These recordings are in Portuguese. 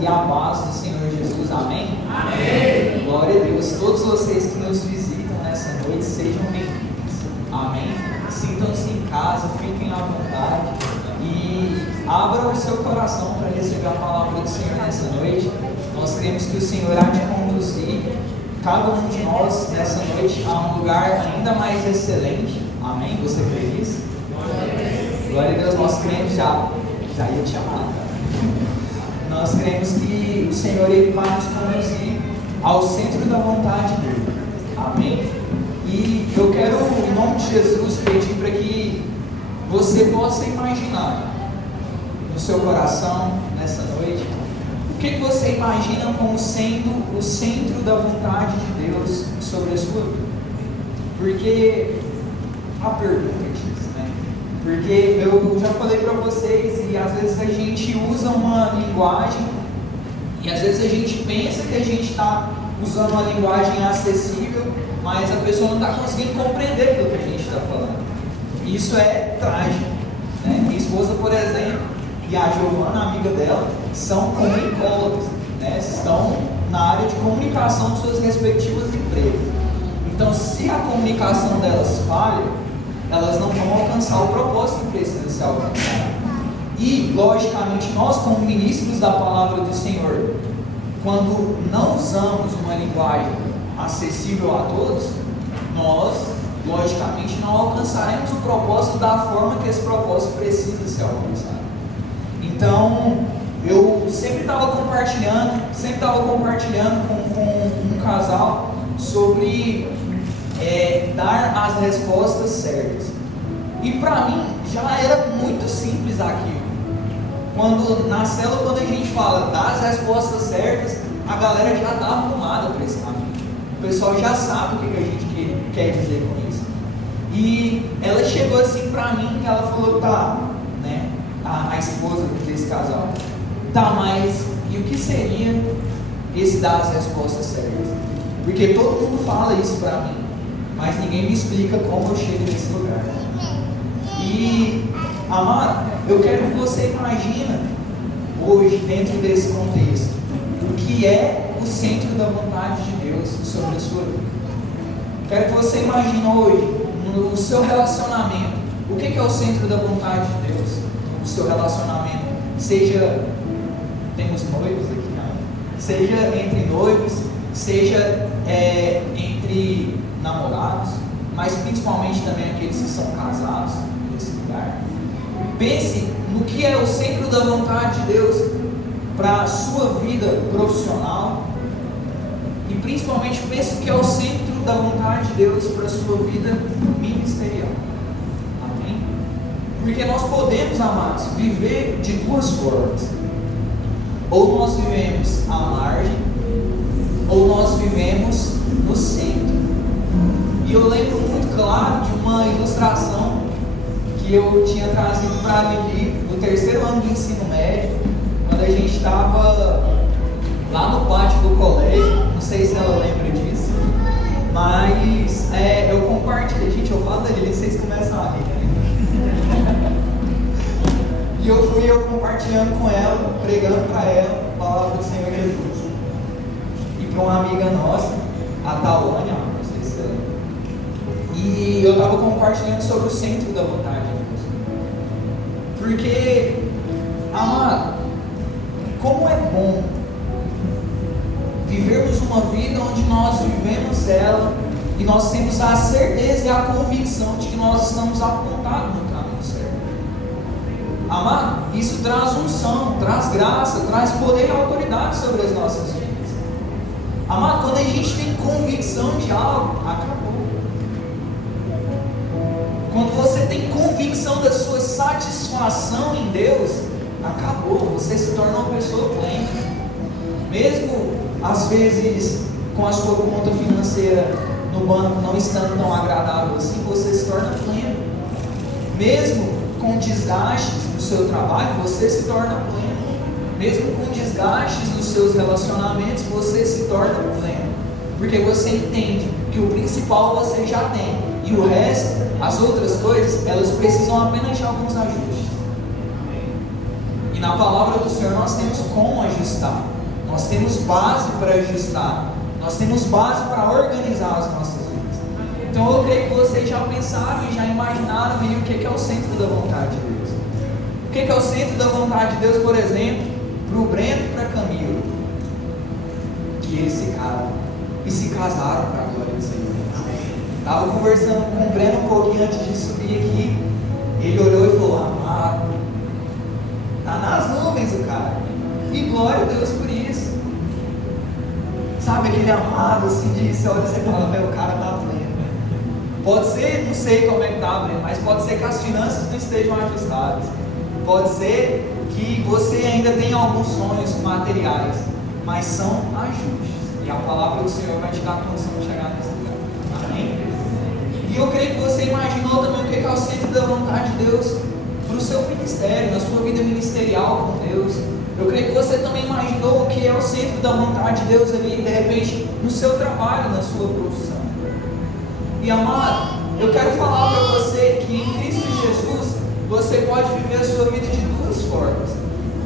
e a paz do Senhor Jesus, amém? Amém. Glória a Deus. Todos vocês que nos visitam nessa noite, sejam bem-vindos, amém? Sintam-se em casa, fiquem à vontade e abram o seu coração para receber a palavra do Senhor nessa noite. Nós queremos que o Senhor há de conduzir cada um de nós nessa noite a um lugar ainda mais excelente, amém? Você crê nisso? Glória a Deus, nós cremos, já ia te amar, cara. Nós cremos que o Senhor ele vai nos conduzir ao centro da vontade dele, amém? E eu quero, em nome de Jesus, pedir para que você possa imaginar no seu coração, nessa noite, o que você imagina como sendo o centro da vontade de Deus sobre a sua vida. Porque a pergunta é disso, né? Porque eu já falei para vocês, e às vezes a gente usa uma linguagem, e às vezes a gente pensa que a gente está usando uma linguagem acessível, mas a pessoa não está conseguindo compreender aquilo que a gente está falando. Isso é trágico, né? Minha esposa, por exemplo, e a Giovana, amiga dela, são comunicólogos, né? Estão na área de comunicação de suas respectivas empresas. Então, se a comunicação delas falha, elas não vão alcançar o propósito que precisa ser alcançado. E, logicamente, nós, como ministros da palavra do Senhor, quando não usamos uma linguagem acessível a todos, nós, logicamente, não alcançaremos o propósito da forma que esse propósito precisa ser alcançado. Então, eu sempre estava compartilhando com um casal sobre dar as respostas certas. E para mim já era muito simples aquilo. Na célula, quando a gente fala das respostas certas, a galera já está arrumada para esse caminho. O pessoal já sabe o que a gente quer dizer com isso. E ela chegou assim para mim, ela falou, tá, né, a esposa desse casal, tá, mas e o que seria esse dar as respostas certas? Porque todo mundo fala isso para mim, mas ninguém me explica como eu chego nesse lugar. E, amado, eu quero que você imagine hoje, dentro desse contexto, o que é o centro da vontade de Deus sobre a sua vida. Quero que você imagine hoje, no seu relacionamento, o que é o centro da vontade de Deus no seu relacionamento. Seja, temos noivos aqui, né? Seja entre noivos, seja entre namorados, mas principalmente também aqueles que são casados nesse lugar. Pense no que é o centro da vontade de Deus para a sua vida profissional, e principalmente pense o que é o centro da vontade de Deus para a sua vida ministerial. Amém? Porque nós podemos, amados, viver de duas formas. Ou nós vivemos à margem, ou nós vivemos no centro. E eu lembro muito claro de uma ilustração que eu tinha trazido para a Lili no terceiro ano de ensino médio, quando a gente estava lá no pátio do colégio. Não sei se ela lembra disso, mas eu compartilhei. Gente, eu falo da Lili, vocês começam a rir, né? E eu fui compartilhando com ela, pregando para ela a palavra do Senhor Jesus. E para uma amiga nossa, a Tawane, não sei se você lembra. E eu estava compartilhando sobre o centro da vontade de Deus. Porque, amado, como é bom vivermos uma vida onde nós vivemos ela e nós temos a certeza e a convicção de que nós estamos apontados no caminho certo. Amado, isso traz unção, traz graça, traz poder e autoridade sobre as nossas vidas. Amado, quando a gente tem convicção de algo, acabou. Quando você tem convicção da sua satisfação em Deus, acabou, você se torna uma pessoa plena. Mesmo, às vezes, com a sua conta financeira no banco não estando tão agradável assim, você se torna pleno. Mesmo com desgastes no seu trabalho, você se torna pleno. Mesmo com desgastes nos seus relacionamentos, você se torna pleno. Porque você entende que o principal você já tem. E o resto, as outras coisas, elas precisam apenas de alguns ajustes. E na palavra do Senhor nós temos como ajustar, nós temos base para ajustar, nós temos base para organizar as nossas vidas. Então eu creio que vocês já pensaram e já imaginaram o que é o centro da vontade de Deus. O que é o centro da vontade de Deus, por exemplo, para o Breno e para a Camila? Que eles ficaram e se casaram para a glória do Senhor. Estava conversando com o Breno um pouquinho antes de subir aqui. Ele olhou e falou: amado, está nas nuvens o cara. E glória a Deus por isso. Sabe aquele amado assim de você olha e você fala: meu, o cara está pleno. Pode ser, não sei como é que está, Breno, mas pode ser que as finanças não estejam ajustadas. Pode ser que você ainda tenha alguns sonhos materiais, mas são ajustes. E a palavra do Senhor vai te dar a condição de chegar nesse lugar. Amém? E eu creio que você imaginou também o que é o centro da vontade de Deus para o seu ministério, na sua vida ministerial com Deus. Eu creio que você também imaginou o que é o centro da vontade de Deus ali, de repente, no seu trabalho, na sua profissão. E amado, eu quero falar para você que em Cristo Jesus, você pode viver a sua vida de duas formas.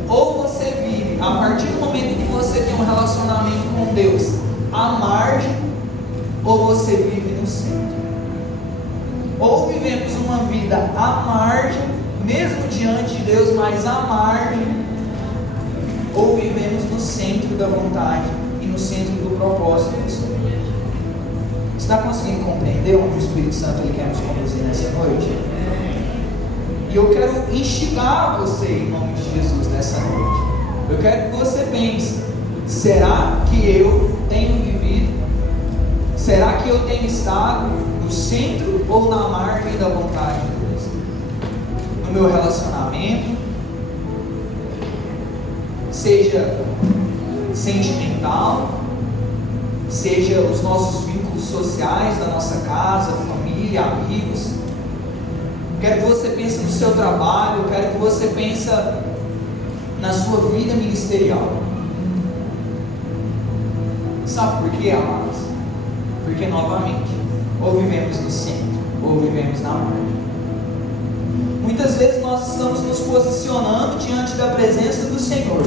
Ou você vive, a partir do momento em que você tem um relacionamento com Deus, à margem, ou você vive no centro. Ou vivemos uma vida à margem, mesmo diante de Deus, mas à margem, ou vivemos no centro da vontade e no centro do propósito do Senhor. Você está conseguindo compreender onde o Espírito Santo ele quer nos conduzir nessa noite? E eu quero instigar você em nome de Jesus nessa noite. Eu quero que você pense: será que eu tenho vivido? Será que eu tenho estado no centro ou na margem da vontade de Deus? No meu relacionamento, seja sentimental, seja os nossos vínculos sociais da nossa casa, família, amigos. Quero que você pense no seu trabalho, quero que você pense na sua vida ministerial. Sabe por quê, amados? Porque, novamente, ou vivemos no centro, ou vivemos na margem. Muitas vezes nós estamos nos posicionando diante da presença do Senhor,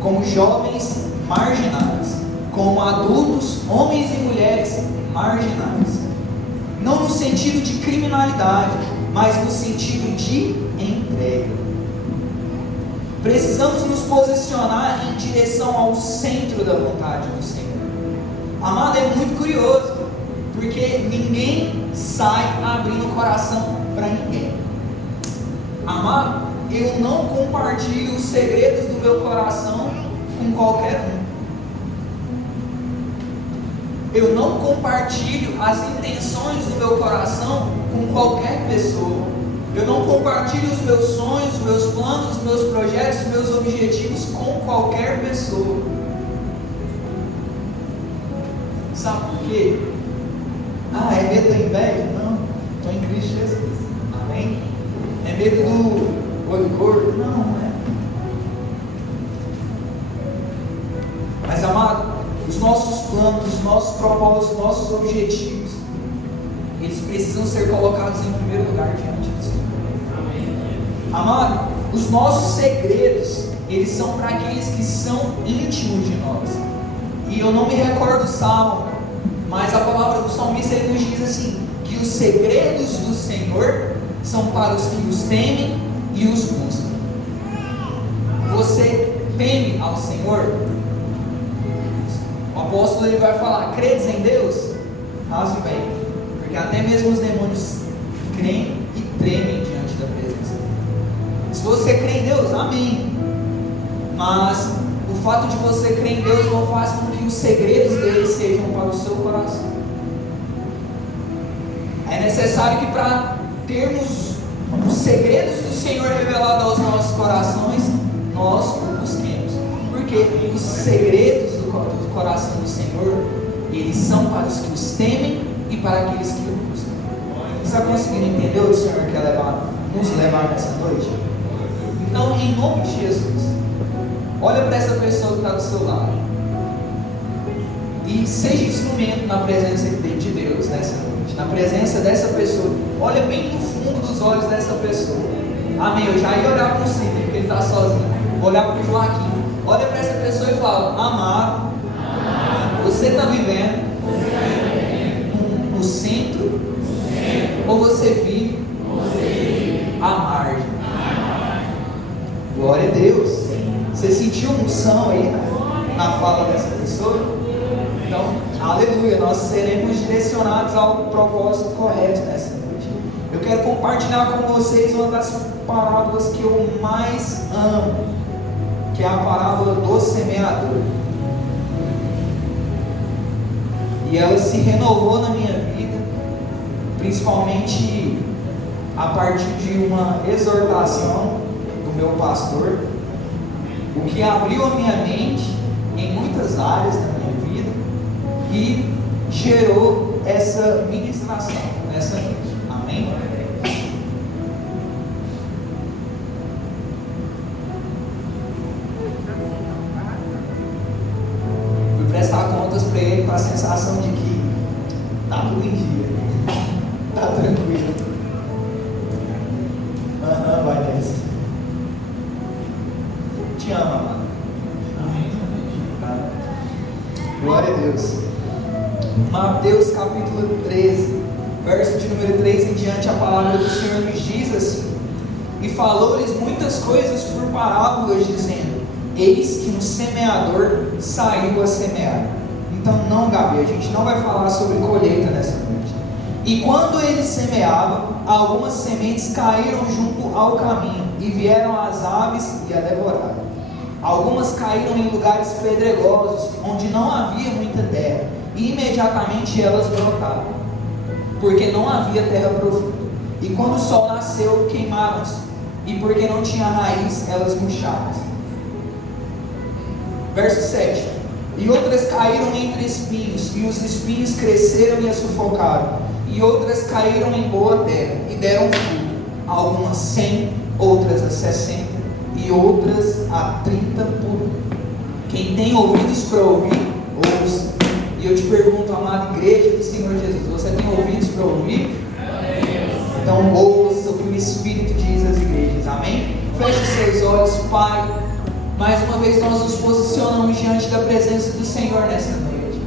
como jovens marginais, como adultos, homens e mulheres marginais. Não no sentido de criminalidade, mas no sentido de entrega. Precisamos nos posicionar em direção ao centro da vontade do Senhor. Amado, é muito curioso, porque ninguém sai abrindo o coração para ninguém. Amado, eu não compartilho os segredos do meu coração com qualquer um. Eu não compartilho as intenções do meu coração com qualquer pessoa. Eu não compartilho os meus sonhos, os meus planos, os meus projetos, os meus objetivos com qualquer pessoa. Sabe por quê? É medo da inveja? Não, estou em Cristo Jesus. Amém? É medo do olho gordo? Não é. Mas, amado, os nossos planos, os nossos propósitos, os nossos objetivos, eles precisam ser colocados em primeiro lugar diante do Senhor. Amado, os nossos segredos, eles são para aqueles que são íntimos de nós. E eu não me recordo o salmo, mas a palavra do salmista ele nos diz assim: que os segredos do Senhor são para os que os temem e os buscam. Você teme ao Senhor? O apóstolo ele vai falar: credes em Deus? Faz o bem, porque até mesmo os demônios creem e tremem diante da presença dele. Se você crê em Deus, amém. Mas o fato de você crer em Deus não faz com que os segredos dele sejam para o seu coração. É necessário que para termos os segredos do Senhor revelados aos nossos corações, nós o busquemos. Porque os segredos do coração do Senhor, eles são para os que os temem e para aqueles que o buscam. Você está conseguindo entender o que o Senhor quer nos levar nessa noite? Então, em nome de Jesus, olha para essa pessoa que está do seu lado e seja instrumento na presença de Deus nessa noite, na presença dessa pessoa. Olha bem no fundo dos olhos dessa pessoa Amém. Eu já ia olhar para o Cícero, porque ele está sozinho. Vou olhar para o Joaquim. Olha para essa pessoa e fala: amado, você está vivendo no centro ou você vive à margem? Glória a Deus. Você sentiu unção aí na fala dessa pessoa? Então, aleluia, nós seremos direcionados ao propósito correto nessa noite. Eu quero compartilhar com vocês uma das parábolas que eu mais amo, que é a parábola do semeador. E ela se renovou na minha vida, principalmente a partir de uma exortação do meu pastor, o que abriu a minha mente em muitas áreas da minha vida e gerou essa ministração nessa noite. Amém? Fui prestar contas para ele com a sensação de que tá tudo em dia, tá tranquilo. Vai nessa. Te amo, amado. Glória a Deus. Mateus capítulo 13, verso de número 3 em diante, a palavra do Senhor nos diz assim: e falou-lhes muitas coisas por parábolas, dizendo: eis que um semeador saiu a semear. Então não, Gabi, a gente não vai falar sobre colheita nessa noite. E quando ele semeava, algumas sementes caíram junto ao caminho, e vieram as aves e a devoraram. Algumas caíram em lugares pedregosos, onde não havia muita terra, e imediatamente elas brotaram, porque não havia terra profunda. E quando o sol nasceu, queimaram-se, e porque não tinha raiz, elas murcharam. Verso 7: e outras caíram entre espinhos, e os espinhos cresceram e as sufocaram. E outras caíram em boa terra, e deram fruto, algumas 100, outras a 60, e outras a 30 por um. Quem tem ouvidos para ouvir, ouça. E eu te pergunto, amada igreja do Senhor Jesus, você tem ouvidos para ouvir? Então ouça o que o Espírito diz às igrejas. Amém? Feche os seus olhos, Pai. Mais uma vez nós nos posicionamos diante da presença do Senhor nessa noite.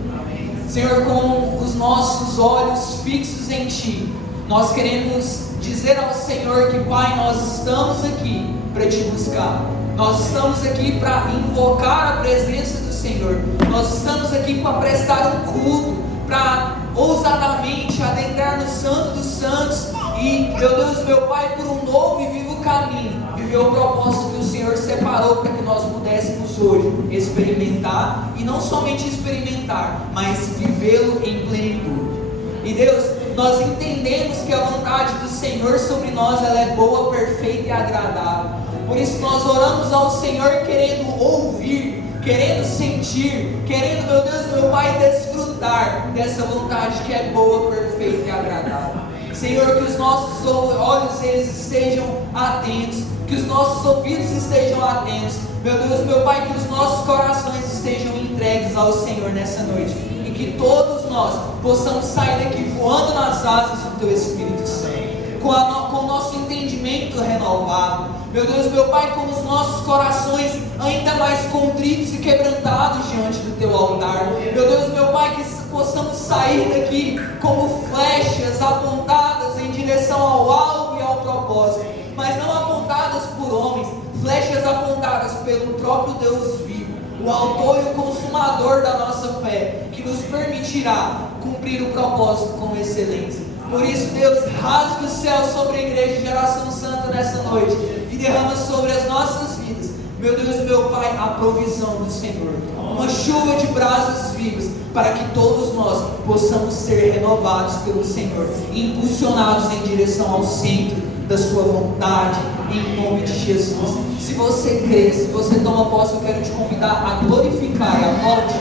Senhor, com os nossos olhos fixos em Ti, nós queremos dizer ao Senhor que, Pai, nós estamos aqui para Te buscar. Nós estamos aqui para invocar a presença do Senhor. Nós estamos aqui para prestar um culto, para ousadamente adentrar no Santo dos Santos e, meu Deus, meu Pai, por um novo e vivo caminho, viver o propósito que o Senhor separou para que nós pudéssemos hoje experimentar, e não somente experimentar, mas vivê-lo em plenitude. E Deus, nós entendemos que a vontade do Senhor sobre nós, ela é boa, perfeita e agradável. Por isso nós oramos ao Senhor querendo ouvir, querendo sentir, querendo, meu Deus, meu Pai, desfrutar dessa vontade que é boa, perfeita e agradável. Senhor, que os nossos olhos eles estejam atentos, que os nossos ouvidos estejam atentos, meu Deus, meu Pai, que os nossos corações estejam entregues ao Senhor nessa noite, e que todos nós possamos sair daqui voando nas asas do Teu Espírito Santo, com o nosso entendimento renovado, meu Deus, meu Pai, com os nossos corações ainda mais contritos e quebrantados diante do Teu altar, meu Deus, meu Pai, que possamos sair daqui como flechas apontadas em direção ao alvo e ao propósito, mas não apontadas por homens, flechas apontadas pelo próprio Deus vivo, o autor e o consumador da nossa fé, que nos permitirá cumprir o propósito com excelência. Por isso, Deus, rasga o céu sobre a igreja de Geração Santa nessa noite e derrama sobre as nossas vidas, meu Deus, meu Pai, a provisão do Senhor, uma chuva de brasas vivas, para que todos nós possamos ser renovados pelo Senhor, impulsionados em direção ao centro da sua vontade, em nome de Jesus. Se você crê, se você toma posse, eu quero te convidar a glorificar e a aplaudir.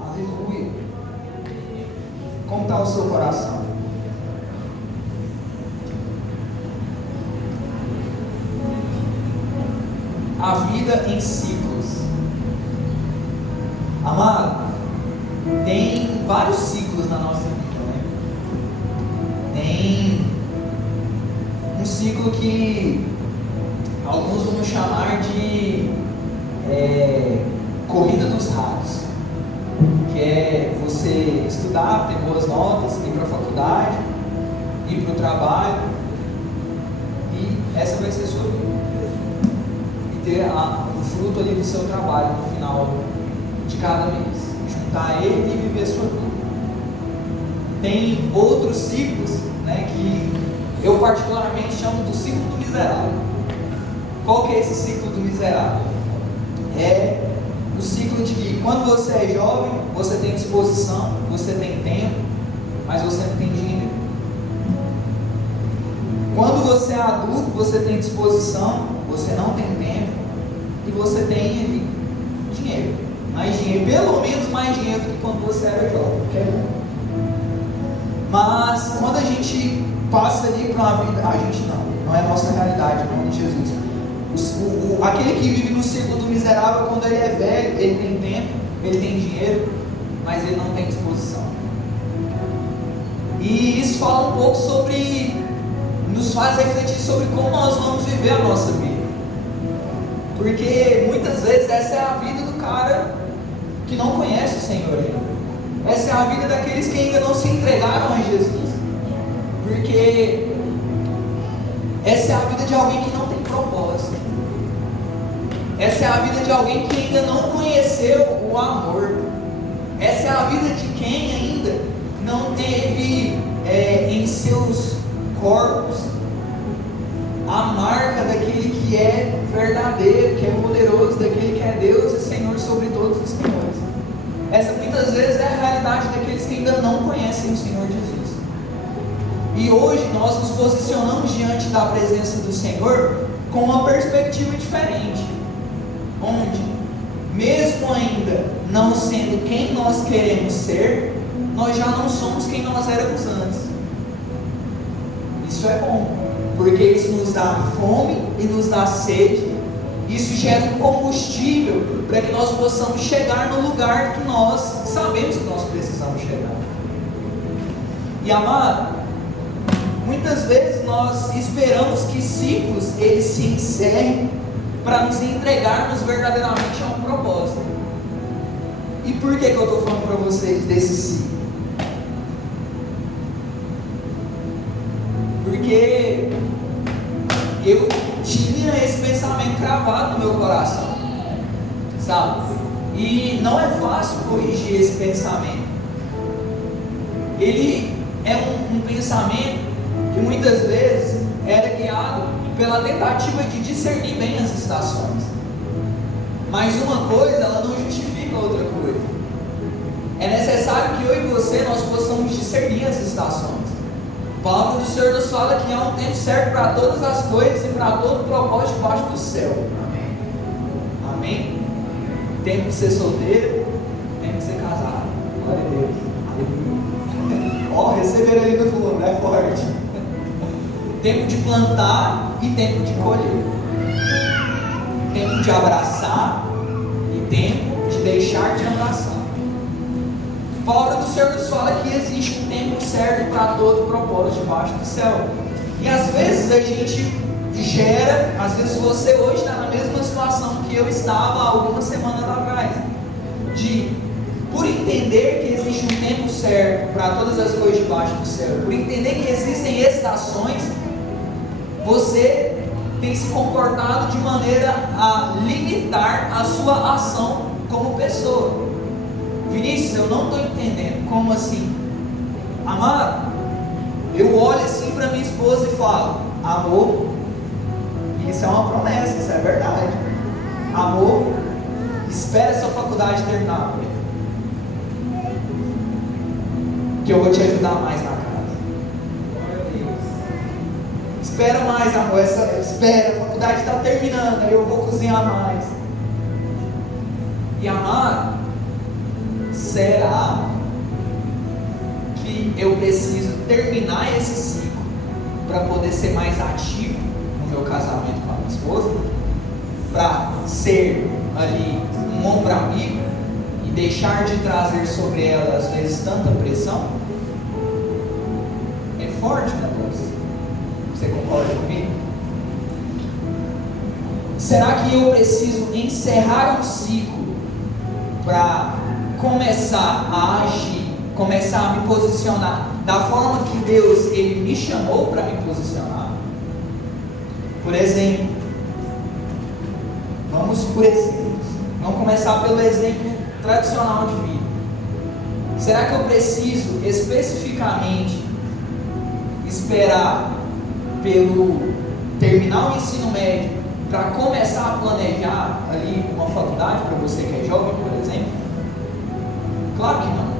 Aleluia. Como está o seu coração? A vida em ciclos. Amado, vários ciclos na nossa vida, né? Tem um ciclo que alguns vão chamar de corrida dos ratos, que é você estudar, ter boas notas, ir para a faculdade, ir para o trabalho, e essa vai ser a sua vida, e ter o fruto ali do seu trabalho no final de cada mês, juntar ele e viver a sua vida. Tem outros ciclos, né, que eu particularmente chamo do ciclo do miserável. Qual que é esse ciclo do miserável? É o ciclo de que quando você é jovem, você tem disposição, você tem tempo, mas você não tem dinheiro. Quando você é adulto, você tem disposição, você não tem tempo, e você tem dinheiro. Mais dinheiro, pelo menos mais dinheiro do que quando você era jovem, que é bom. Mas quando a gente passa ali para uma vida, a gente não é a nossa realidade, em nome de Jesus. Aquele que vive no ciclo do miserável, quando ele é velho, ele tem tempo, ele tem dinheiro, mas ele não tem disposição. E isso fala um pouco sobre, nos faz refletir sobre como nós vamos viver a nossa vida. Porque muitas vezes essa é a vida do cara que não conhece o Senhor ainda. Essa é a vida daqueles que ainda não se entregaram a Jesus. Porque essa é a vida de alguém que não tem propósito. Essa é a vida de alguém que ainda não conheceu o amor. Essa é a vida de quem ainda não teve em seus corpos a marca daquele que é verdadeiro, que é poderoso, daquele que é Deus e Senhor sobre todos os senhores. Essa muitas vezes é a realidade daqueles que ainda não conhecem o Senhor Jesus. E hoje nós nos posicionamos diante da presença do Senhor com uma perspectiva diferente, onde, mesmo ainda não sendo quem nós queremos ser, nós já não somos quem nós éramos antes. Isso é bom, porque isso nos dá fome e nos dá sede. Isso gera um combustível para que nós possamos chegar no lugar que nós sabemos que nós precisamos chegar. E amado, muitas vezes nós esperamos que ciclos eles se encerrem para nos entregarmos verdadeiramente a um propósito. E por que eu estou falando para vocês desse ciclo? Porque eu tinha esse pensamento cravado no meu coração, sabe? E não é fácil corrigir esse pensamento. Ele é um pensamento que muitas vezes era guiado pela tentativa de discernir bem as estações. Mas uma coisa, ela não justifica outra coisa. É necessário que eu e você, nós possamos discernir as estações. A palavra do Senhor nos fala que há um tempo certo para todas as coisas e para todo propósito debaixo do céu. Amém? Amém? Tempo de ser solteiro, tempo de ser casado. Glória a Deus. Ó, receber ali do fulano, é forte. Tempo de plantar e tempo de colher. Tempo de abraçar e tempo de deixar de abraçar. A palavra do Senhor nos fala que existe um tempo certo para todo propósito debaixo do céu. E às vezes a gente gera, às vezes você hoje está na mesma situação que eu estava há algumas semanas atrás, por entender que existe um tempo certo para todas as coisas debaixo do céu, por entender que existem estações, você tem se comportado de maneira a limitar a sua ação como pessoa. Vinícius, eu não estou entendendo. Como assim? Amado, eu olho assim para minha esposa e falo: amor, isso é uma promessa, isso é verdade. Amor, espera sua faculdade terminar, que eu vou te ajudar mais na casa. Espera mais, amor, espera, a faculdade está terminando, aí eu vou cozinhar mais. E amado, será que eu preciso terminar esse ciclo para poder ser mais ativo no meu casamento com a minha esposa? Para ser ali um ombro amigo e deixar de trazer sobre ela, às vezes, tanta pressão? É forte o negócio. Você concorda comigo? Será que eu preciso encerrar um ciclo para começar a agir, começar a me posicionar da forma que Deus ele me chamou para me posicionar? Por exemplo, vamos começar pelo exemplo tradicional de vida. Será que eu preciso especificamente esperar pelo terminar o ensino médio para começar a planejar ali uma faculdade para você que é jovem, por exemplo? Claro que não.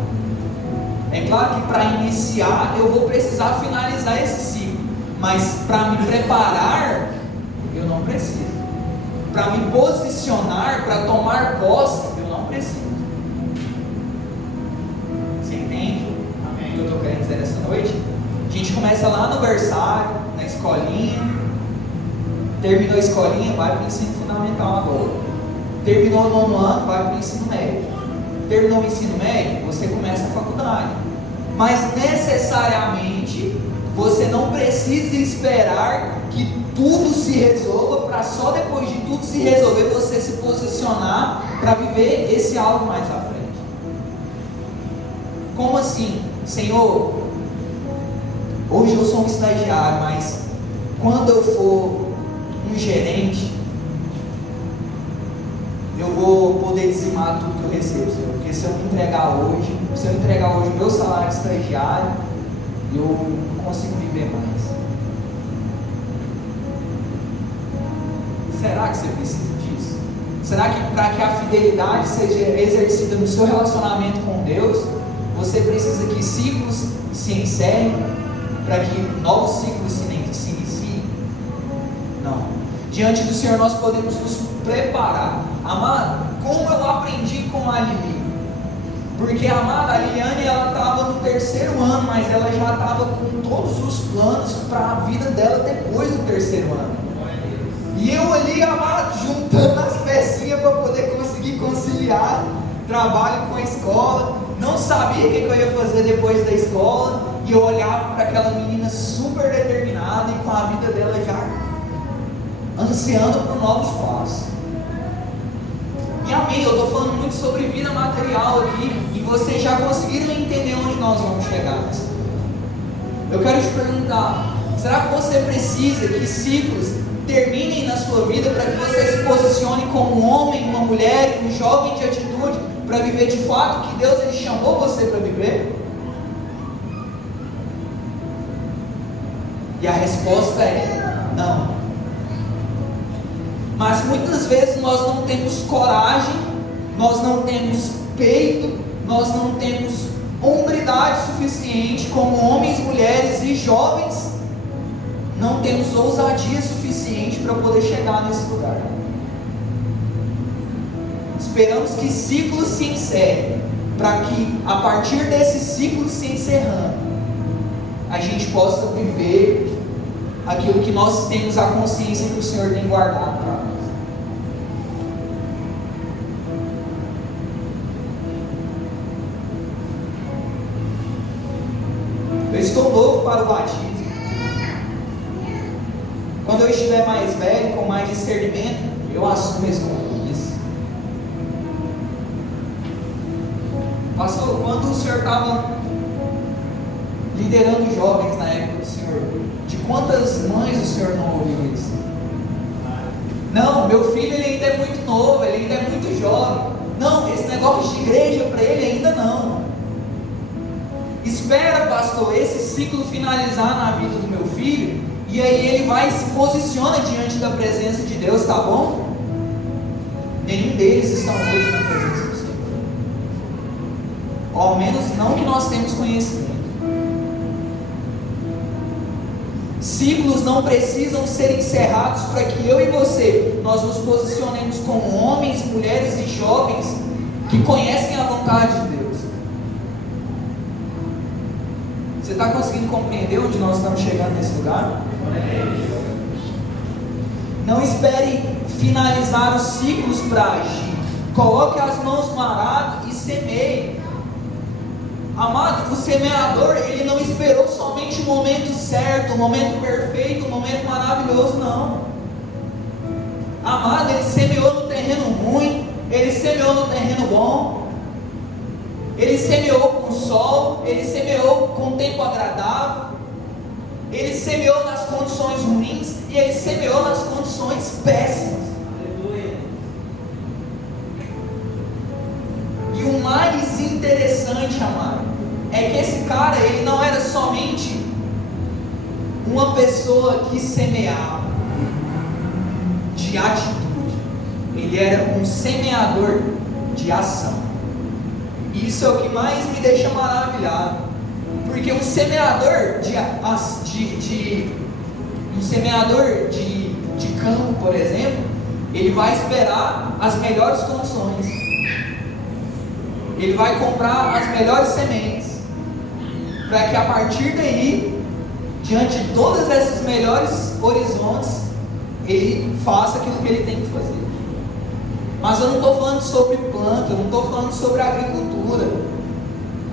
É claro que para iniciar eu vou precisar finalizar esse ciclo, mas para me preparar eu não preciso. Para me posicionar, para tomar posse, eu não preciso. Você entende? Amém. O que eu estou querendo dizer essa noite? A gente começa lá no berçário, na escolinha. Terminou a escolinha, vai para o ensino fundamental agora. Terminou o nono ano, vai para o ensino médio. Terminou o ensino médio, você começa a faculdade. Mas necessariamente você não precisa esperar que tudo se resolva para só depois de tudo se resolver você se posicionar para viver esse algo mais à frente. Como assim? Senhor, hoje eu sou um estagiário, mas quando eu for um gerente, eu vou poder dizimar tudo que eu recebo, Senhor. Porque se eu entregar hoje o meu salário de estagiário, eu não consigo viver mais. Será que você precisa disso? Será que para que a fidelidade seja exercida no seu relacionamento com Deus, você precisa que ciclos se encerrem para que novos ciclos se iniciem? Não. Diante do Senhor nós podemos nos preparar. Amado, como eu aprendi com a Lili? Porque a Liliane, ela estava no terceiro ano, mas ela já estava com todos os planos para a vida dela depois do terceiro ano. E eu ali, amado, juntando as pecinhas para poder conseguir conciliar trabalho com a escola. Não sabia o que eu ia fazer depois da escola. E eu olhava para aquela menina super determinada e com a vida dela já ansiando por novos passos. E amém, eu estou falando muito sobre vida material aqui. E vocês já conseguiram entender onde nós vamos chegar. Eu quero te perguntar, será que você precisa que ciclos terminem na sua vida para que você se posicione como um homem, uma mulher, um jovem de atitude, para viver de fato o que Deus ele chamou você para viver? E a resposta é não. Mas muitas vezes nós não temos coragem, nós não temos peito, nós não temos hombridade suficiente como homens, mulheres e jovens. Não temos ousadia suficiente para poder chegar nesse lugar. Esperamos que ciclos se encerrem, para que a partir desse ciclo se encerrando, a gente possa viver aquilo que nós temos a consciência que o Senhor tem guardado para nós. Eu estou novo para o batismo. Quando eu estiver mais velho, com mais discernimento, eu assumo esse compromisso. Pastor, quando o senhor estava liderando jovens na época do senhor, de quantas mães o senhor não ouviu isso? Não, meu filho ele ainda é muito novo, ele ainda é muito jovem. Não, esse negócio de igreja para ele ainda não. Espera, pastor, esse ciclo finalizar na vida do meu filho, e aí ele vai e se posiciona diante da presença de Deus, tá bom? Nenhum deles estão hoje na presença do Senhor. Ou ao menos não que nós temos conhecimento. Ciclos não precisam ser encerrados para que eu e você, nós nos posicionemos como homens, mulheres e jovens que conhecem a vontade de Deus. Você está conseguindo compreender onde nós estamos chegando nesse lugar? Não espere finalizar os ciclos para agir. Coloque as mãos no arado e semeie. Amado, o semeador, ele não esperou somente o momento certo, o momento perfeito, o momento maravilhoso, não. Amado, ele semeou no terreno ruim, ele semeou no terreno bom, ele semeou com sol, ele semeou com tempo agradável, ele semeou nas condições ruins e ele semeou nas condições péssimas. Aleluia. E o mais interessante, amado, é que esse cara, ele não era somente uma pessoa que semeava de atitude, ele era um semeador de ação. E isso é o que mais me deixa maravilhado, porque um semeador de campo, por exemplo, ele vai esperar as melhores condições, ele vai comprar as melhores sementes, para que a partir daí, diante de todas essas melhores horizontes, ele faça aquilo que ele tem que fazer. Mas eu não estou falando sobre planta, eu não estou falando sobre agricultura,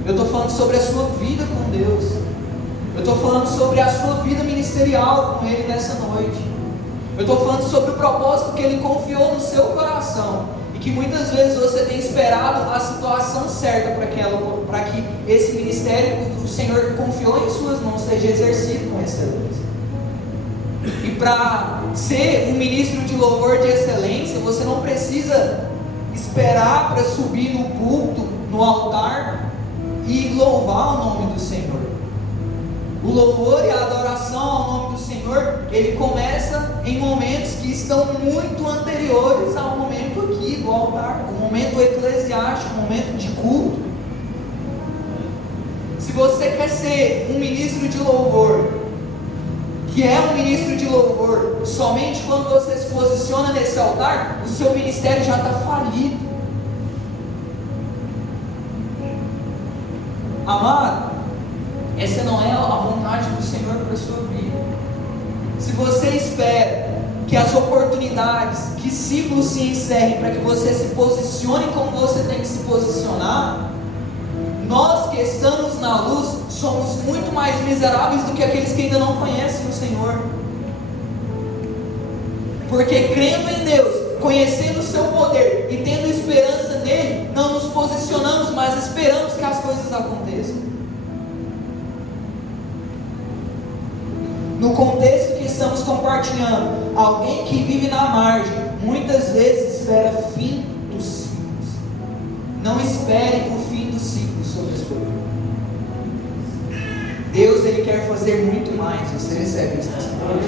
eu estou falando sobre a sua vida com Deus, eu estou falando sobre a sua vida ministerial com Ele nessa noite, eu estou falando sobre o propósito que Ele confiou no seu coração, e que muitas vezes você tem esperado a situação certa para que esse ministério que o Senhor confiou em suas mãos seja exercido com excelência. E para ser um ministro de louvor de excelência, você não precisa esperar para subir no púlpito, no altar e louvar o nome do Senhor. O louvor e a adoração ao nome do Senhor, ele começa em momentos que estão muito anteriores ao momento aqui do altar, o momento eclesiástico, o momento de culto. Se você quer ser um ministro de louvor, que é um ministro de louvor somente quando você se posiciona nesse altar, o seu ministério já está falido. Amado, essa não é a vontade do Senhor para a sua vida. Se você espera que as oportunidades, que ciclos se encerrem para que você se posicione como você tem que se posicionar, nós que estamos na luz somos muito mais miseráveis do que aqueles que ainda não conhecem o Senhor. Porque crendo em Deus, conhecendo o seu poder e tendo esperança nele, não nos posicionamos, mas esperamos que as coisas aconteçam. No contexto que estamos compartilhando, alguém que vive na margem, muitas vezes espera fim dos ciclos. Não espere o fim dos ciclos sobre a sua vida. Deus, Ele quer fazer muito mais. Você recebe isso nessa noite?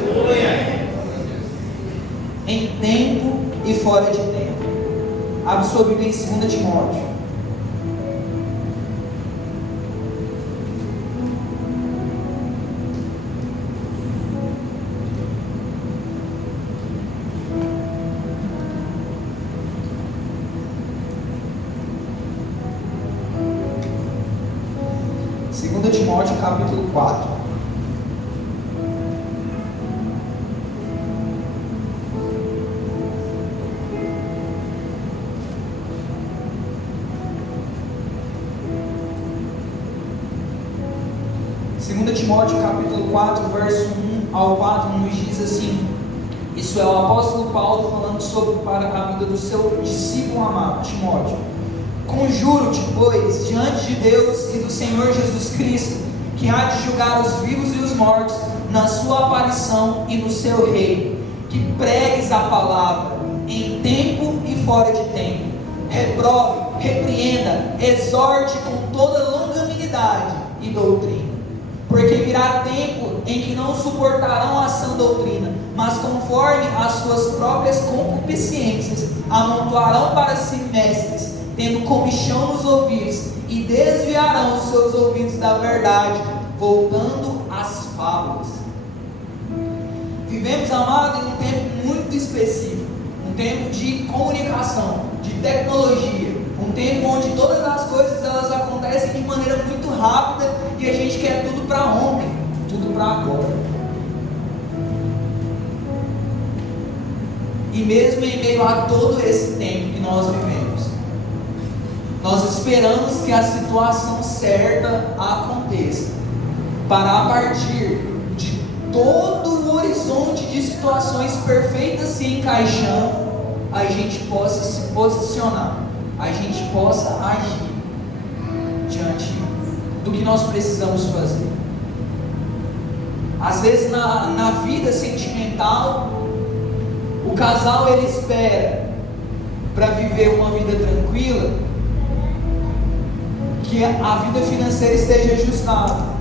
Em tempo e fora de tempo. Abre sua Bíblia em 2 Timóteo. Timóteo capítulo 4. Segundo Timóteo capítulo 4, verso 1 ao 4, nos diz assim: isso é o apóstolo Paulo falando sobre para a vida do seu discípulo amado, Timóteo. Conjuro-te, pois, diante de Deus e do Senhor Jesus Cristo, que há de julgar os vivos e os mortos na sua aparição e no seu reino, que pregues a palavra em tempo e fora de tempo, reprove, repreenda, exorte com toda longanimidade e doutrina, porque virá tempo em que não suportarão a sã doutrina, mas conforme as suas próprias concupiscências amontoarão para si mestres, tendo comichão nos ouvidos, e desviarão os seus ouvidos da verdade, voltando às fábulas. Vivemos, amado, em um tempo muito específico, um tempo de comunicação, de tecnologia, um tempo onde todas as coisas elas acontecem de maneira muito rápida e a gente quer tudo para ontem, tudo para agora. E mesmo em meio a todo esse tempo que nós vivemos, Nós esperamos que a situação certa aconteça, para a partir de todo o horizonte de situações perfeitas se encaixando, a gente possa se posicionar, a gente possa agir diante do que nós precisamos fazer. Às vezes na vida sentimental, o casal ele espera para viver uma vida tranquila que a vida financeira esteja ajustada.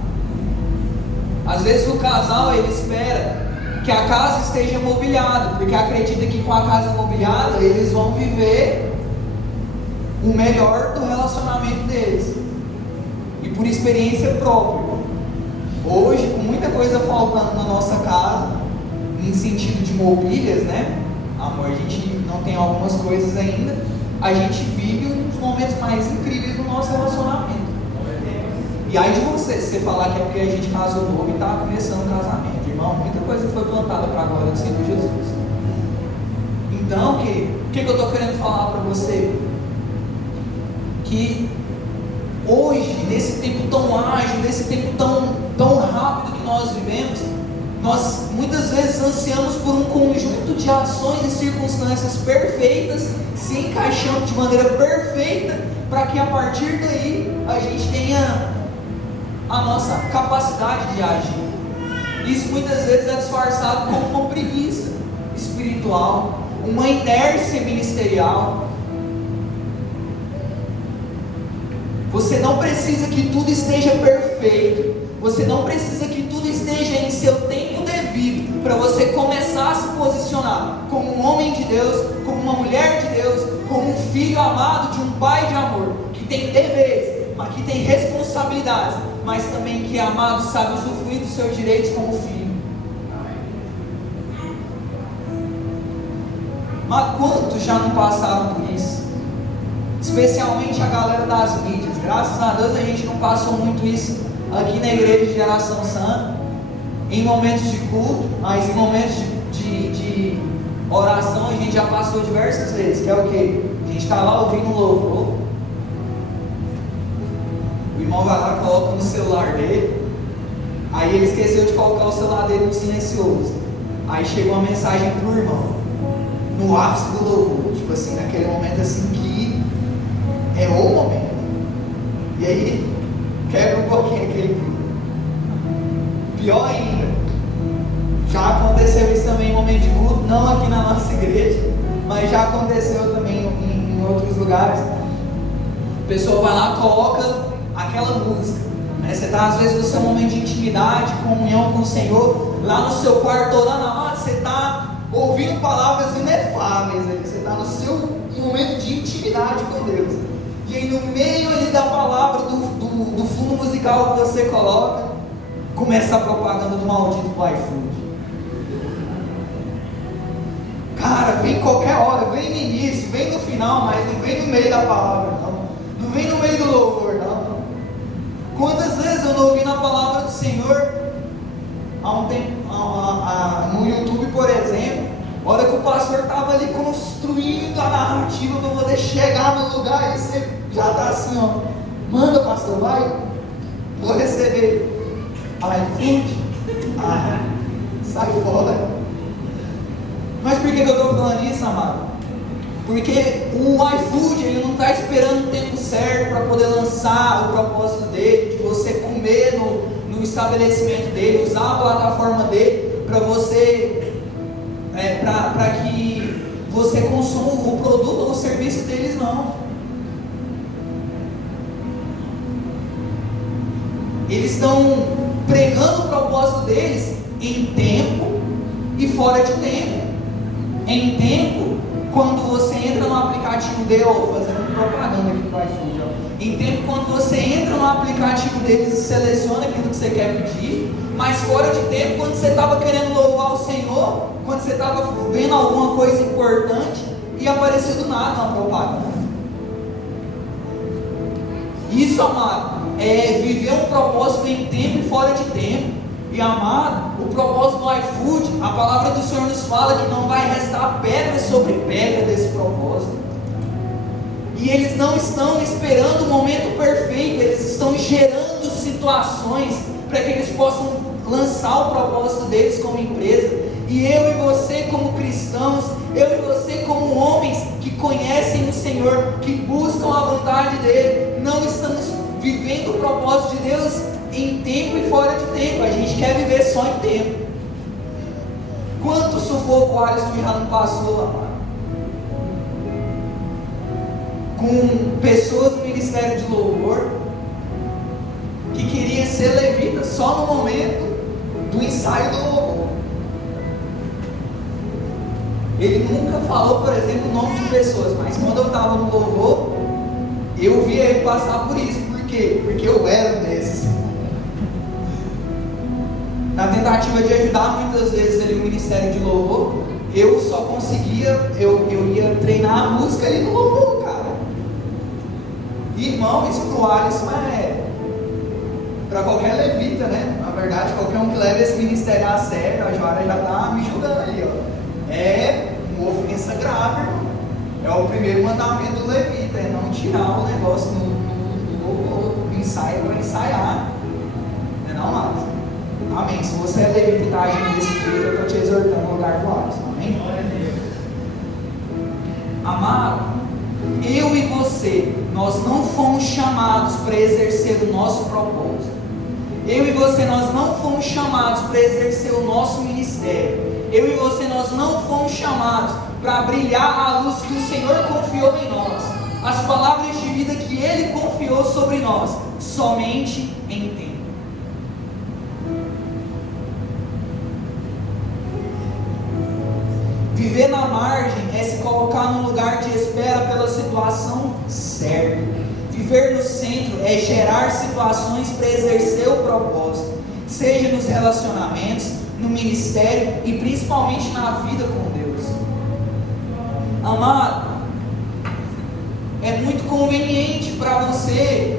Às vezes o casal ele espera que a casa esteja mobiliada, porque acredita que com a casa mobiliada eles vão viver o melhor do relacionamento deles. E por experiência própria, hoje com muita coisa faltando na nossa casa, em sentido de mobílias, né? Amor, a gente não tem algumas coisas ainda, a gente vive um dos momentos mais incríveis do nosso relacionamento. E aí de você falar que é porque a gente casou novo e está começando o casamento, irmão, muita coisa foi plantada para a glória do Senhor Jesus. Então, o que eu estou querendo falar para você? Que hoje, nesse tempo tão ágil, nesse tempo tão rápido que nós vivemos, nós muitas vezes ansiamos por um conjunto de ações e circunstâncias perfeitas, se encaixando de maneira perfeita, para que a partir daí a gente tenha a nossa capacidade de agir. Isso muitas vezes é disfarçado como uma preguiça espiritual, uma inércia ministerial. Você não precisa que tudo esteja perfeito, você não precisa que tudo esteja em seu tempo devido, para você começar a se posicionar como um homem de Deus, como uma mulher de Deus, como um filho amado de um pai de amor, que tem deveres, mas que tem responsabilidades, mas também que é amado, sabe usufruir dos seus direitos como filho. Mas quantos já não passaram por isso? Especialmente a galera das mídias. Graças a Deus a gente não passou muito isso aqui na igreja de Geração Santa, em momentos de culto, mas em momentos de oração a gente já passou diversas vezes, que é o que? A gente está lá ouvindo um louvor, o irmão vai lá, coloca no celular dele, aí ele esqueceu de colocar o celular dele no silencioso, aí chegou uma mensagem pro irmão, no ápice do louvor, tipo assim, naquele momento assim que é o momento, e aí quebra um pouquinho aquele grupo. Pior ainda, já aconteceu isso também em momento de culto, não aqui na nossa igreja, mas já aconteceu também em outros lugares. A pessoa vai lá, coloca aquela música, né? Você está às vezes no seu momento de intimidade, comunhão com o Senhor, lá no seu quarto orando, você está ouvindo palavras inefáveis, você está no seu momento de intimidade com Deus, e aí no meio ali da palavra, do fundo musical que você coloca, começa a propaganda do maldito do iFood. Cara, vem qualquer hora, vem no início, vem no final, mas não vem no meio da palavra, não vem no meio do louvor, não. Quantas vezes eu não ouvi na palavra do Senhor há um tempo, no YouTube, por exemplo, a hora que o pastor estava ali construindo a narrativa para poder chegar no lugar, e você já está assim, manda, pastor, vai, vou receber iFood, sai fora. Mas por que eu estou falando isso, amado? Porque o iFood, ele não está esperando o tempo certo para poder lançar o propósito dele, de você comer no estabelecimento dele, usar a plataforma dele para você, para que você consuma o produto ou o serviço deles, não. Eles estão pregando o propósito deles em tempo e fora de tempo. Em tempo, quando você entra no aplicativo dele, fazendo propaganda aqui do iFood, em tempo, quando você entra no aplicativo deles e seleciona aquilo que você quer pedir, mas fora de tempo, quando você estava querendo louvar o Senhor, quando você estava vendo alguma coisa importante e apareceu do nada uma propaganda. Isso, amado, é viver um propósito em tempo e fora de tempo. E amado, o propósito do iFood, a palavra do Senhor nos fala que não vai restar pedra sobre pedra desse propósito. E eles não estão esperando o momento perfeito, eles estão gerando situações para que eles possam lançar o propósito deles como empresa. E eu e você como cristãos, eu e você como homens que conhecem o Senhor, que buscam a vontade dEle, não estamos vivendo o propósito de Deus em tempo e fora de tempo. A gente quer viver só em tempo. Quanto sufoco o Alisson já não passou, amado, com pessoas do ministério de louvor que queriam ser levitas só no momento do ensaio do louvor. Ele nunca falou, por exemplo, o nome de pessoas, mas quando eu estava no louvor, eu via ele passar por isso. Por quê? Porque eu era um desses. Na tentativa de ajudar muitas vezes ali o ministério de louvor, eu só conseguia, eu ia treinar a música ali no louvor, cara. Irmão, isso pro Alisson é para qualquer levita, né? Na verdade, qualquer um que leve esse ministério a sério, a Joara já tá me julgando ali, ó. É uma ofensa grave, irmão. É o primeiro mandamento do levita, é não tirar o negócio no louvor, do ensaio para ensaiar. Não é não, Alisson? Amém. Se você é levita e está agindo desse jeito, eu estou te exortando no lugar do Alisson. Amém? Amado, eu e você, nós não fomos chamados para exercer o nosso propósito. Eu e você, nós não fomos chamados para exercer o nosso ministério. Eu e você, nós não fomos chamados para brilhar a luz que o Senhor confiou em nós. As palavras de vida que Ele confiou sobre nós, somente em tempo. Viver na margem é se colocar num lugar de espera pela situação certa. Viver no centro é gerar situações para exercer o propósito, seja nos relacionamentos, no ministério e principalmente na vida com Deus. Amado, é muito conveniente para você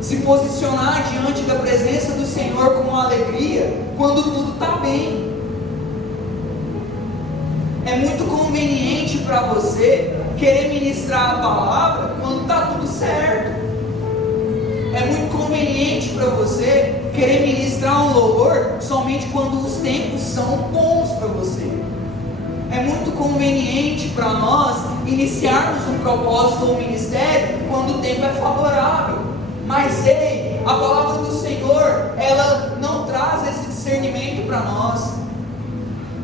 se posicionar diante da presença do Senhor com alegria quando tudo está bem. É muito conveniente para você querer ministrar a palavra quando está tudo certo. É muito conveniente para você querer ministrar um louvor somente quando os tempos são bons para você. É muito conveniente para nós iniciarmos um propósito ou um ministério quando o tempo é favorável. Mas ei, a palavra do Senhor, ela não traz esse discernimento para nós.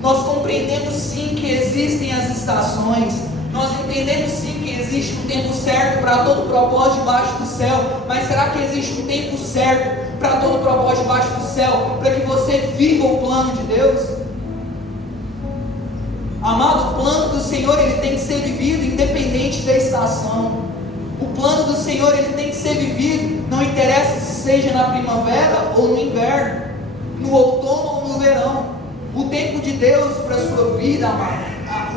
Nós compreendemos sim que existem as estações, nós entendemos sim que existe um tempo certo para todo propósito debaixo do céu, mas será que existe um tempo certo para todo propósito debaixo do céu, para que você viva o plano de Deus? Amado, o plano do Senhor, ele tem que ser vivido independente da estação. O plano do Senhor, ele tem que ser vivido, não interessa se seja na primavera ou no inverno, no outono ou no verão. O tempo de Deus para a sua vida, amado,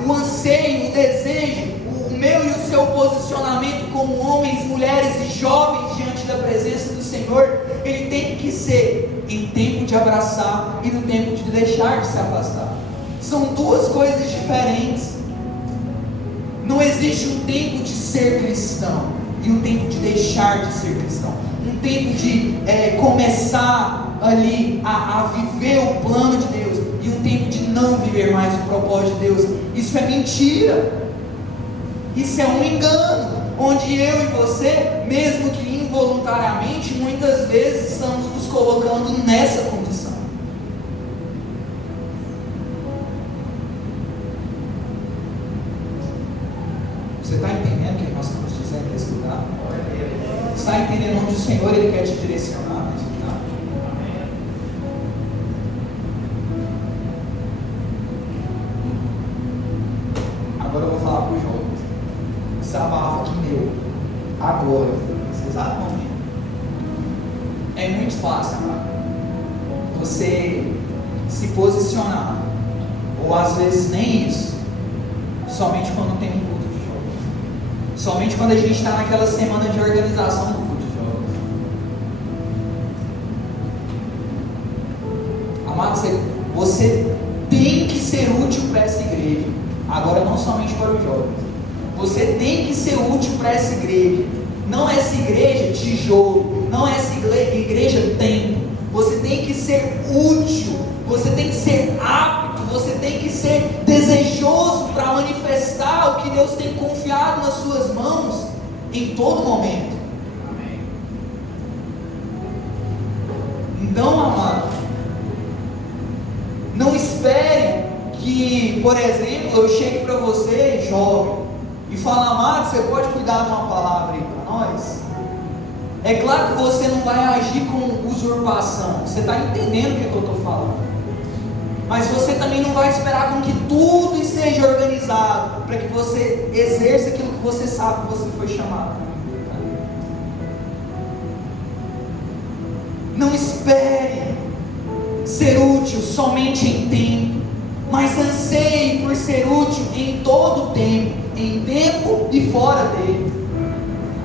o anseio, o desejo, o meu e o seu posicionamento como homens, mulheres e jovens diante da presença do Senhor, ele tem que ser em tempo de abraçar e no tempo de deixar de se afastar. São duas coisas diferentes. Não existe um tempo de ser cristão e um tempo de deixar de ser cristão. Um tempo de começar ali a viver o plano de Deus e um tempo de não viver mais o propósito de Deus. Isso é mentira. Isso é um engano, onde eu e você, mesmo que involuntariamente, muitas vezes estamos nos colocando nessa condição. Você está entendendo o que nós estamos dizendo nesse lugar? Você está entendendo onde o Senhor ele quer te direcionar nesse lugar? Agora eu vou falar para os jovens. Desabafa aqui meu. Agora. Nesse exato momento. É muito fácil, amado, você se posicionar. Ou às vezes nem isso. Somente quando tem um culto de jovens. Somente quando a gente está naquela semana de organização do culto de jovens. Amado, você tem que ser útil para essa igreja. Agora não somente para os jovens. Você tem que ser útil para essa igreja. Não essa igreja tijolo, não essa igreja templo. Você tem que ser útil, você tem que ser apto, você tem que ser desejoso para manifestar o que Deus tem confiado nas suas mãos em todo momento. Então, amado, não espere que, por exemplo, eu chegue para você, jovem, e fale: amado, você pode cuidar de uma palavra aí para nós? É claro que você não vai agir com usurpação, você está entendendo o que eu estou falando, mas você também não vai esperar com que tudo esteja organizado, para que você exerça aquilo que você sabe que você foi chamado. Não espere ser útil somente em tempo, mas anseie por ser útil em todo o tempo, em tempo e fora dele.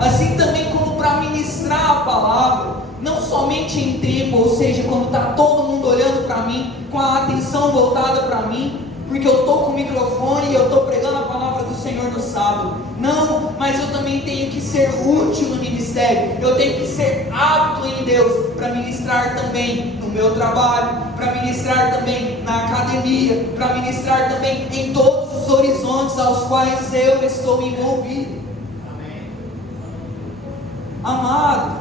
Assim também como para ministrar a palavra, não somente em tempo, ou seja, quando está todo mundo olhando para mim, com a atenção voltada para mim, porque eu estou com o microfone e eu estou pregando a palavra do Senhor no sábado. Não, mas eu também tenho que ser útil no ministério, eu tenho que ser apto em Deus, para ministrar também no meu trabalho, para ministrar também na academia, para ministrar também em todos os horizontes aos quais eu estou envolvido. Amado,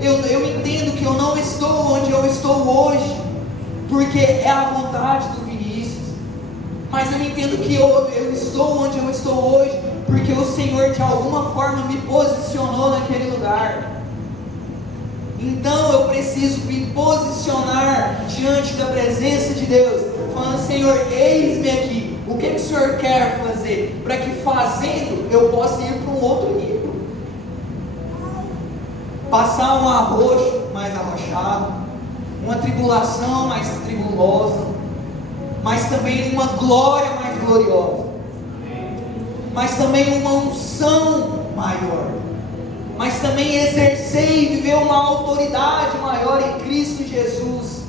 eu entendo que eu não estou onde eu estou hoje, porque é a vontade do Vinícius, mas eu entendo que eu estou onde eu estou hoje, porque o Senhor de alguma forma me posicionou naquele lugar. Então eu preciso me posicionar diante da presença de Deus, falando: Senhor, eis-me aqui, o que o Senhor quer fazer, para que fazendo eu possa ir para um outro nível. Passar um arroxo mais arrochado, uma tribulação mais tribulosa, mas também uma glória mais gloriosa, mas também uma unção maior, mas também exercer e viver uma autoridade maior em Cristo Jesus,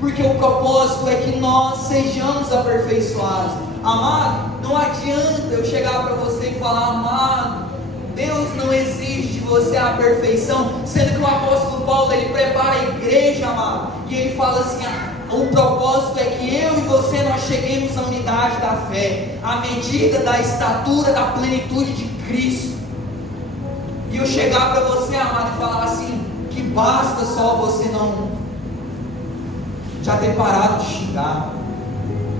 porque o propósito é que nós sejamos aperfeiçoados. Amado, não adianta eu chegar para você e falar: amado, Deus não exige de você a perfeição, sendo que o apóstolo Paulo, ele prepara a igreja, amado, e ele fala assim: o propósito é que eu e você, nós cheguemos à unidade da fé, à medida da estatura, da plenitude de Cristo. E eu chegar para você, amado, e falar assim, que basta só você não já ter parado de xingar.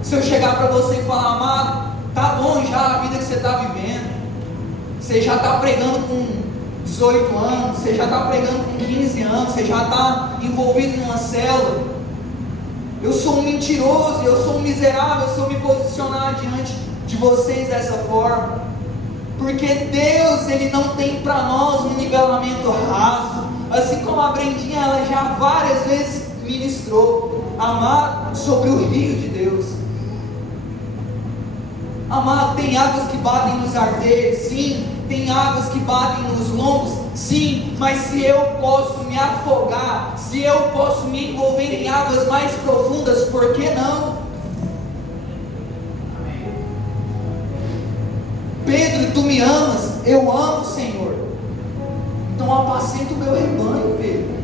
Se eu chegar para você e falar: amado, tá bom já a vida que você está vivendo, você já está pregando com 18 anos, você já está pregando com 15 anos, você já está envolvido numa célula. Eu sou um mentiroso, eu sou um miserável se eu me posicionar diante de vocês dessa forma, porque Deus, Ele não tem para nós um nivelamento raso, assim como a Brendinha, ela já várias vezes ministrou, amado, sobre o rio de Deus. Amado, tem águas que batem nos arteiros, sim, tem águas que batem nos lombos, sim, mas se eu posso me afogar, se eu posso me envolver em águas mais profundas, por que não? Pedro, tu me amas? Eu amo, Senhor. Então apacenta o meu rebanho, Pedro.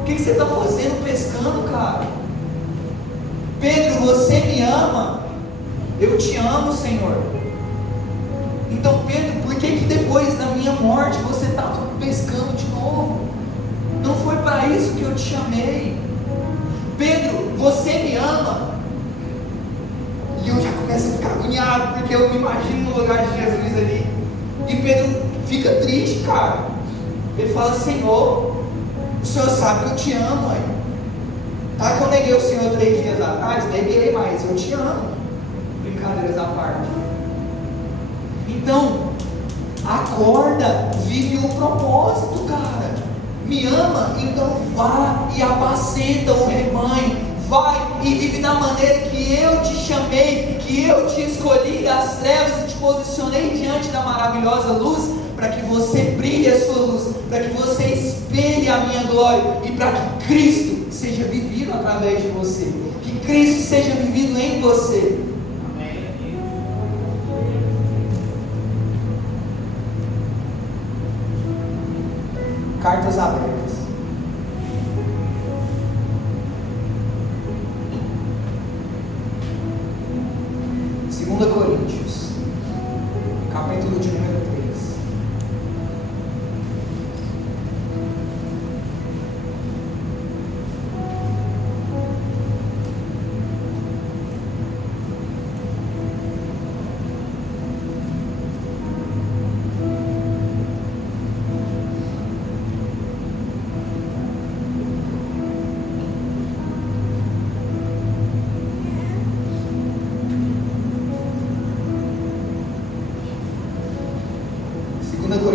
O que você está fazendo pescando, cara? Pedro, você me ama? Eu te amo, Senhor. Então, Pedro, por que depois da minha morte você está pescando de novo? Não foi para isso que eu te chamei. Pedro, você me ama? E eu já começo a ficar agoniado, porque eu me imagino no lugar de Jesus ali. E Pedro fica triste, cara. Ele fala: Senhor, o Senhor sabe que eu te amo, mãe. Tá que eu neguei o Senhor 3 dias atrás? Neguei, mas eu te amo. Brincadeiras à parte. Então, acorda, vive o propósito, cara. Me ama, então vá e apacenta o rebanho. Vai e vive da maneira que eu te chamei, que eu te escolhi das trevas e te posicionei diante da maravilhosa luz, para que você brilhe a sua luz, para que você espelhe a minha glória e para que Cristo seja vivido através de você, que Cristo seja vivido em você.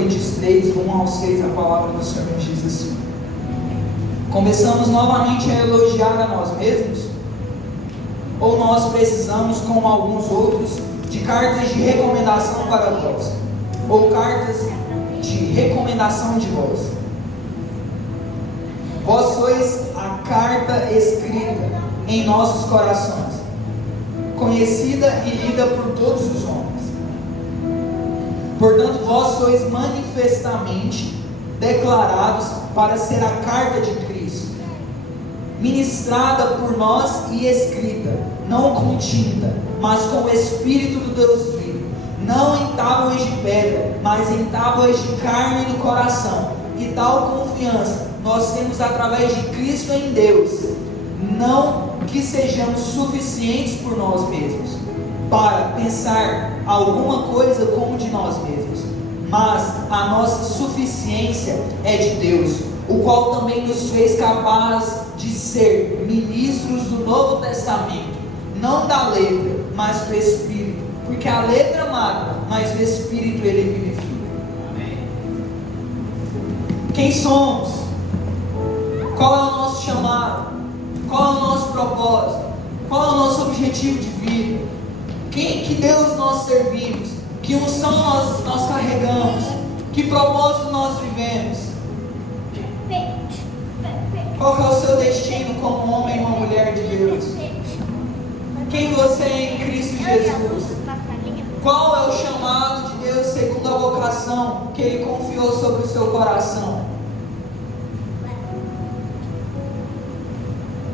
Coríntios 3, 1 ao 6, a palavra do Senhor nos diz assim: começamos novamente a elogiar a nós mesmos? Ou nós precisamos, como alguns outros, de cartas de recomendação para vós? Ou cartas de recomendação de vós? Vós sois a carta escrita em nossos corações, conhecida e lida por todos os homens. Portanto, vós sois manifestamente declarados para ser a carta de Cristo, ministrada por nós e escrita, não com tinta, mas com o Espírito do Deus vivo, não em tábuas de pedra, mas em tábuas de carne do coração. E tal confiança nós temos através de Cristo em Deus, não que sejamos suficientes por nós mesmos, para pensar alguma coisa como de nós mesmos, mas a nossa suficiência é de Deus, o qual também nos fez capazes de ser ministros do Novo Testamento, não da letra, mas do Espírito, porque a letra mata, mas o Espírito ele vivifica. Amém. Quem somos? Qual é o nosso chamado? Qual é o nosso propósito? Qual é o nosso objetivo de vida? Que Deus nós servimos? Que unção nós carregamos? Que propósito nós vivemos? Qual é o seu destino como homem e uma mulher de Deus? Quem você é em Cristo Jesus? Qual é o chamado de Deus segundo a vocação que Ele confiou sobre o seu coração?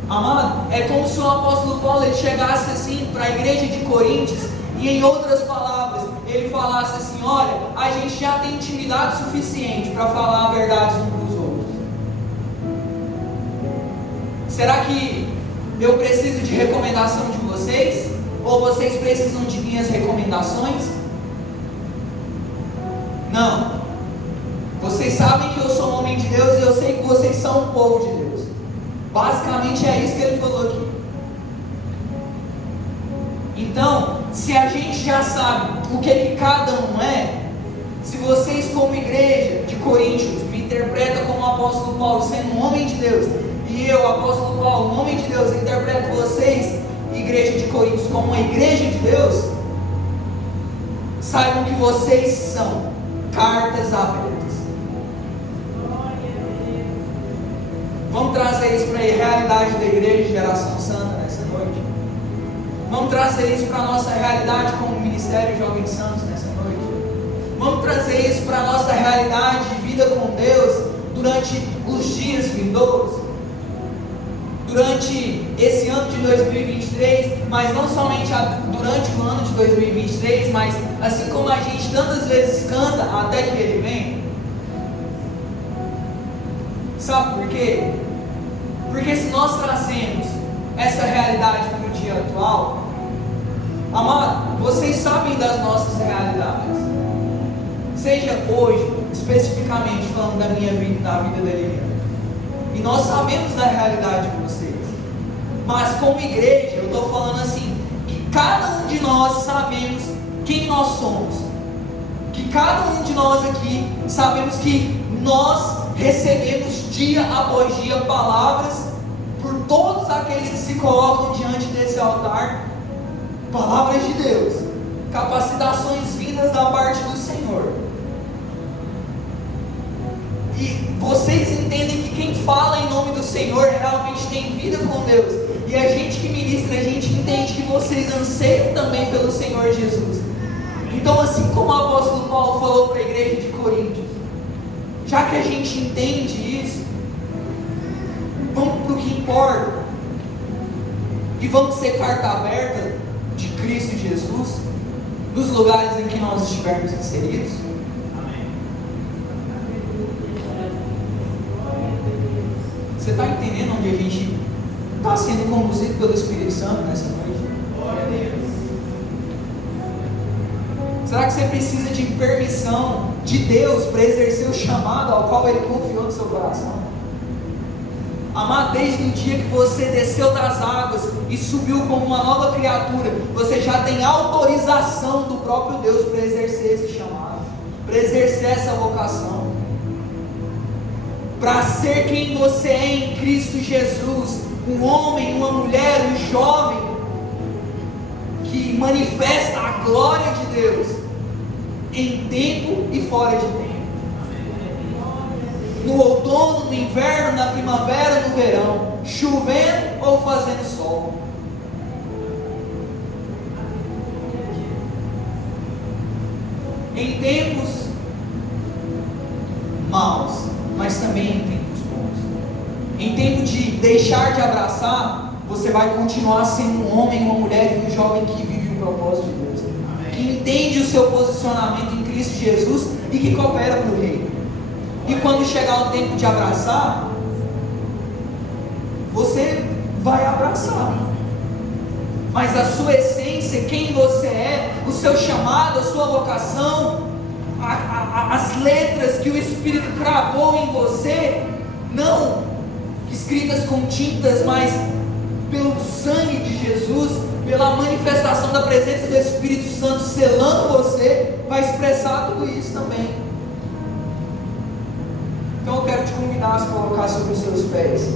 Amado, é como se o apóstolo Paulo ele chegasse assim para a igreja de Coríntios e em outras palavras ele falasse assim: olha, a gente já tem intimidade suficiente para falar a verdade uns para os outros. Será que eu preciso de recomendação de vocês? Ou vocês precisam de minhas recomendações? Não. Vocês sabem que eu sou um homem de Deus e eu sei que vocês são um povo de Deus. Basicamente é isso que ele falou aqui. Então, se a gente já sabe o que cada um é, se vocês como igreja de Coríntios me interpretam como o apóstolo Paulo sendo um homem de Deus, e eu, apóstolo Paulo, um homem de Deus, interpreto vocês, igreja de Coríntios, como uma igreja de Deus, saibam que vocês são cartas abertas. Vamos trazer isso para a realidade da igreja de Geração Santa nessa noite. Vamos trazer isso para a nossa realidade como Ministério Jovens Santos nessa noite. Vamos trazer isso para a nossa realidade de vida com Deus durante os dias vindouros, durante esse ano de 2023, mas não somente durante o ano de 2023, mas assim como a gente tantas vezes canta até que Ele venha. Sabe por quê? Porque se nós trazemos essa realidade para o dia atual, amado, vocês sabem das nossas realidades. Seja hoje, especificamente falando da minha vida e da vida da Liliana. E nós sabemos da realidade de vocês. Mas como igreja, eu estou falando assim, que cada um de nós sabemos quem nós somos. Que cada um de nós aqui sabemos que nós recebemos dia após dia palavras por todos aqueles que se colocam diante desse altar, palavras de Deus, capacitações vindas da parte do Senhor. E vocês entendem que quem fala em nome do Senhor realmente tem vida com Deus. E a gente que ministra, a gente entende que vocês anseiam também pelo Senhor Jesus. Então, assim como o apóstolo Paulo falou para a igreja de Coríntios, já que a gente entende isso, vamos para o que importa e vamos ser carta aberta de Cristo Jesus nos lugares em que nós estivermos inseridos. Amém. Você está entendendo onde a gente está sendo conduzido pelo Espírito Santo nessa noite? Glória a Deus. Será que você precisa de permissão de Deus para exercer o chamado ao qual Ele confiou no seu coração? Amado, desde o dia que você desceu das águas e subiu como uma nova criatura, você já tem autorização do próprio Deus para exercer esse chamado. para exercer essa vocação, para ser quem você é em Cristo Jesus, um homem, uma mulher, um jovem que manifesta a glória de Deus em tempo e fora de tempo, no outono, no inverno, na primavera, no verão, chovendo ou fazendo sol. Em tempos maus, mas também em tempos bons. Em tempo de deixar de abraçar, você vai continuar sendo um homem, uma mulher e um jovem que vive o propósito de Deus, que entende o seu posicionamento em Cristo Jesus e que coopera para o reino. E quando chegar o tempo de abraçar, você vai abraçar, mas a sua essência, quem você é, o seu chamado, a sua vocação, as letras que o Espírito cravou em você, não escritas com tintas, mas pelo sangue de Jesus, pela manifestação da presença do Espírito Santo selando você, vai expressar tudo isso também. Então eu quero te convidar a se colocar sobre os seus pés.